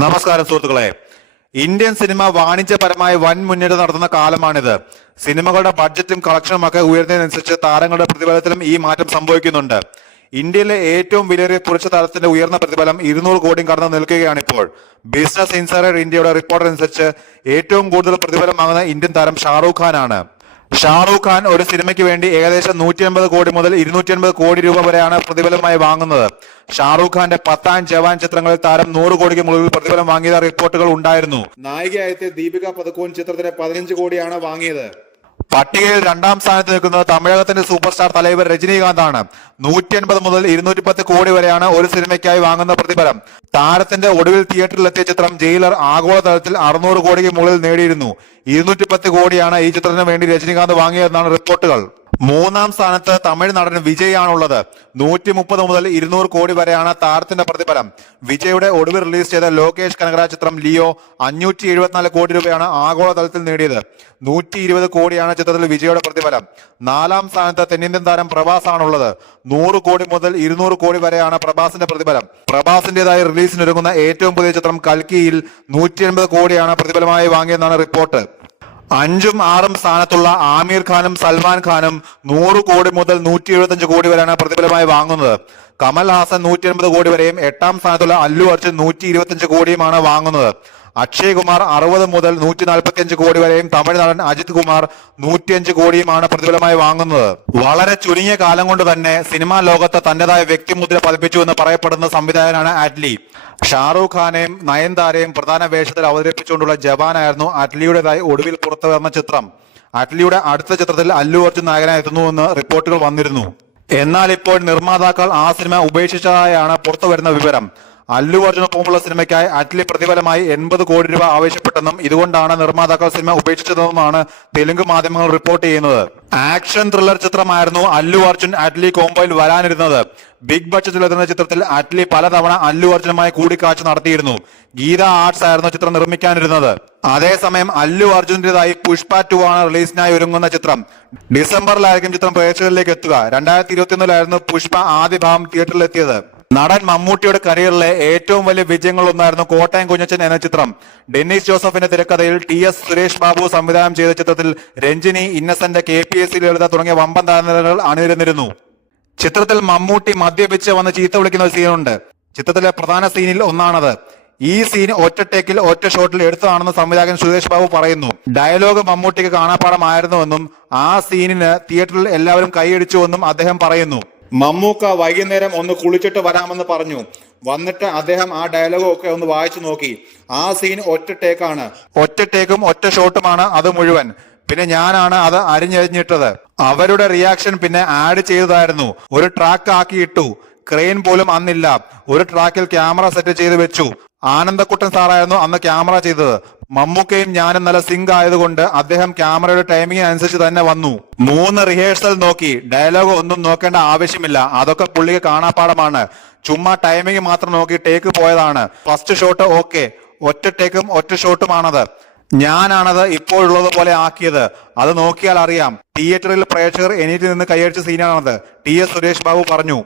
നമസ്കാരം സുഹൃത്തുക്കളെ. Indian cinema വാണിജ്യപരമായി വൻ മുന്നേറ്റം നടത്തുന്ന കാലമാണിത്. സിനിമകളുടെ ബഡ്ജറ്റും കളക്ഷനും ഒക്കെ ഉയർന്നതിനനുസരിച്ച് താരങ്ങളുടെ പ്രതിഫലത്തിലും ഈ മാറ്റം സംഭവിക്കുന്നുണ്ട്. ഇന്ത്യയിലെ ഏറ്റവും വിലയേറിയ പുരുഷ താരത്തിന്റെ ഉയർന്ന പ്രതിഫലം 200 കോടിയും കടന്നു നിൽക്കുകയാണിപ്പോൾ. ബിസിനസ് ഇൻസൈഡർ ഇന്ത്യയുടെ റിപ്പോർട്ട് അനുസരിച്ച് ഏറ്റവും കൂടുതൽ പ്രതിഫലം വാങ്ങുന്ന ഇന്ത്യൻ താരം ഷാറൂഖ് ഖാൻ ആണ്. ഷാറൂഖ് ഖാൻ ഒരു സിനിമയ്ക്ക് വേണ്ടി ഏകദേശം 180 കോടി മുതൽ 280 കോടി രൂപ വരെയാണ് പ്രതിഫലമായി വാങ്ങുന്നത്. ഷാറൂഖ് ഖാന്റെ പത്താൻ ജവാൻ ചിത്രങ്ങളിൽ താരം 100 കോടിക്ക് മുകളിൽ പ്രതിഫലം വാങ്ങിയ റിപ്പോർട്ടുകൾ ഉണ്ടായിരുന്നു. നായികയായ ദീപിക പദുക്കോൺ ചിത്രത്തിന് 15 കോടിയാണ് വാങ്ങിയത്. പട്ടികയിൽ രണ്ടാം സ്ഥാനത്ത് നിൽക്കുന്നത് തമിഴകത്തിന്റെ സൂപ്പർ സ്റ്റാർ തലൈവർ രജനീകാന്ത് ആണ്. 180 മുതൽ 210 കോടി വരെയാണ് ഒരു സിനിമയ്ക്കായി വാങ്ങുന്ന പ്രതിഫലം. താരത്തിന്റെ ഒടുവിൽ തിയേറ്ററിലെത്തിയ ചിത്രം ജയിലർ ആഗോളതലത്തിൽ 600 കോടിക്ക് മുകളിൽ നേടിയിരുന്നു. 210 കോടിയാണ് ഈ ചിത്രത്തിന് വേണ്ടി രജനീകാന്ത് വാങ്ങിയതെന്നാണ് റിപ്പോർട്ടുകൾ. മൂന്നാം സ്ഥാനത്ത് തമിഴ് നടൻ വിജയ് ആണുള്ളത്. 130 മുതൽ 200 കോടി വരെയാണ് താരത്തിന്റെ പ്രതിഫലം. വിജയുടെ ഒടുവിൽ റിലീസ് ചെയ്ത ലോകേഷ് കനകരാജ് ചിത്രം ലിയോ 574 കോടി രൂപയാണ് ആഗോളതലത്തിൽ നേടിയത്. 120 കോടിയാണ് ചിത്രത്തിൽ വിജയുടെ പ്രതിഫലം. നാലാം സ്ഥാനത്ത് തെന്നിന്ത്യൻ താരം പ്രഭാസ് ആണുള്ളത്. 100 കോടി മുതൽ 200 കോടി വരെയാണ് പ്രഭാസിന്റെ പ്രതിഫലം. പ്രഭാസിന്റേതായി റിലീസിനൊരുങ്ങുന്ന ഏറ്റവും പുതിയ ചിത്രം കൽക്കിയിൽ 180 കോടിയാണ് പ്രതിഫലമായി വാങ്ങിയെന്നാണ് റിപ്പോർട്ട്. 5ഉം 6ഉം സ്ഥാനത്തുള്ള ആമീർ ഖാനും സൽമാൻ ഖാനും 100 കോടി മുതൽ 175 കോടി വരെയാണ് പ്രതിഫലമായി വാങ്ങുന്നത്. കമൽ ഹാസൻ 180 കോടി വരെയും 8ാം സ്ഥാനത്തുള്ള അല്ലു അർജുൻ 125 കോടിയുമാണ് വാങ്ങുന്നത്. അക്ഷയ് കുമാർ 60 മുതൽ 145 കോടി വരെയും തമിഴ് നടൻ അജിത് കുമാർ 105 കോടിയുമാണ് പ്രതിഫലമായി വാങ്ങുന്നത്. വളരെ ചുരുങ്ങിയ കാലം കൊണ്ട് തന്നെ സിനിമാ ലോകത്ത് തന്റേതായ വ്യക്തിമുദ്ര പതിപ്പിച്ചു എന്ന് പറയപ്പെടുന്ന സംവിധായകനാണ് അറ്റ്ലി. ഷാറൂഖ് ഖാനെയും നയൻതാരയും പ്രധാന വേഷത്തിൽ അവതരിപ്പിച്ചുകൊണ്ടുള്ള ജവാനായിരുന്നു അറ്റ്ലിയുടേതായി ഒടുവിൽ പുറത്തു വരുന്ന ചിത്രം. അറ്റ്ലിയുടെ അടുത്ത ചിത്രത്തിൽ അല്ലു അർജുൻ നായകനായി എത്തുന്നുവെന്ന് റിപ്പോർട്ടുകൾ വന്നിരുന്നു. എന്നാൽ ഇപ്പോൾ നിർമ്മാതാക്കൾ ആ സിനിമ ഉപേക്ഷിച്ചതായാണ് പുറത്തു വരുന്ന വിവരം. അല്ലു അർജുനൊപ്പമുള്ള സിനിമയ്ക്കായി അറ്റ്ലി പ്രതിഫലമായി 80 കോടി രൂപ ആവശ്യപ്പെട്ടെന്നും ഇതുകൊണ്ടാണ് നിർമ്മാതാക്കൾ സിനിമ ഉപേക്ഷിച്ചതെന്നുമാണ് തെലുങ്ക് മാധ്യമങ്ങൾ റിപ്പോർട്ട് ചെയ്യുന്നത്. ആക്ഷൻ ത്രില്ലർ ചിത്രമായിരുന്നു അല്ലു അർജുൻ അറ്റ്ലി കോംബോയിൽ വരാനിരുന്നത്. ബിഗ് ബഡ്ജറ്റിലെത്തുന്ന ചിത്രത്തിൽ അറ്റ്ലി പലതവണ അല്ലു അർജുനുമായി കൂടിക്കാഴ്ച നടത്തിയിരുന്നു. ഗീത ആർട്സ് ആയിരുന്നു ചിത്രം നിർമ്മിക്കാനിരുന്നത്. അതേസമയം അല്ലു അർജുന്റേതായി പുഷ്പ 2 ആണ് റിലീസിനായി ഒരുങ്ങുന്ന ചിത്രം. ഡിസംബറിലായിരിക്കും ചിത്രം പ്രേക്ഷകരിലേക്ക് എത്തുക. 2021 പുഷ്പ ആദ്യ ഭാഗം തിയേറ്ററിലെത്തിയത്. നടൻ മമ്മൂട്ടിയുടെ കരിയറിലെ ഏറ്റവും വലിയ വിജയങ്ങളൊന്നായിരുന്നു കോട്ടയം കുഞ്ഞച്ചൻ എന്ന ചിത്രം. ഡെന്നിസ് ജോസഫിന്റെ തിരക്കഥയിൽ TS സുരേഷ് ബാബു സംവിധാനം ചെയ്ത ചിത്രത്തിൽ രഞ്ജിനി, ഇന്നസെന്റ്, KPSC ലളിത തുടങ്ങിയ വമ്പൻ താരനിരകൾ അണിനിരന്നിരുന്നു. ചിത്രത്തിൽ മമ്മൂട്ടി മദ്യപിച്ച് വന്ന് ചീത്ത വിളിക്കുന്ന ഒരു സീനുണ്ട്. ചിത്രത്തിലെ പ്രധാന സീനിൽ ഒന്നാണത്. ഈ സീൻ ഒറ്റ ടേക്കിൽ ഒറ്റ ഷോട്ടിൽ എടുത്തതാണെന്ന് സംവിധായകൻ സുരേഷ് ബാബു പറയുന്നു. ഡയലോഗ് മമ്മൂട്ടിക്ക് കാണാപ്പാടമായിരുന്നുവെന്നും ആ സീനിന് തിയേറ്ററിൽ എല്ലാവരും കൈയടിച്ചുവെന്നും അദ്ദേഹം പറയുന്നു. മമ്മൂക്ക വൈകുന്നേരം ഒന്ന് കുളിച്ചിട്ട് വരാമെന്ന് പറഞ്ഞു. വന്നിട്ട് അദ്ദേഹം ആ ഡയലോഗ് ഒക്കെ ഒന്ന് വായിച്ചു നോക്കി. ആ സീൻ ഒറ്റ ടേക്കാണ്. ഒറ്റ ടേക്കും ഒറ്റ ഷോട്ടുമാണ് അത് മുഴുവൻ. പിന്നെ ഞാനാണ് അത് അരിഞ്ഞിട്ടത്. അവരുടെ റിയാക്ഷൻ പിന്നെ ആഡ് ചെയ്തതായിരുന്നു. ഒരു ട്രാക്ക് ആക്കി ഇട്ടു. ക്രെയിൻ പോലും അന്നില്ല. ഒരു ട്രാക്കിൽ ക്യാമറ സെറ്റ് ചെയ്ത് വെച്ചു. ആനന്ദക്കുട്ടൻ സാറായിരുന്നു അന്ന് ക്യാമറ ചെയ്തത്. മമ്മൂക്കയും ഞാനും നല്ല സിങ്ക് ആയതുകൊണ്ട് അദ്ദേഹം ക്യാമറയുടെ ടൈമിംഗ് അനുസരിച്ച് തന്നെ വന്നു. 3 റിഹേഴ്സൽ നോക്കി. ഡയലോഗ് ഒന്നും നോക്കേണ്ട ആവശ്യമില്ല. അതൊക്കെ പുള്ളിക്ക് കാണാപ്പാടമാണ്. ചുമ്മാ ടൈമിംഗ് മാത്രം നോക്കി ടേക്ക് പോയതാണ്. First shot okay. ഒറ്റ ടേക്കും ഒറ്റ ഷോട്ടുമാണത്. ഞാനാണത് ഇപ്പോഴുള്ളത് പോലെ ആക്കിയത്. അത് നോക്കിയാൽ അറിയാം. തിയേറ്ററിൽ പ്രേക്ഷകർ എണീറ്റ് നിന്ന് കൈയടിച്ച സീനാണത്. TS സുരേഷ് ബാബു പറഞ്ഞു.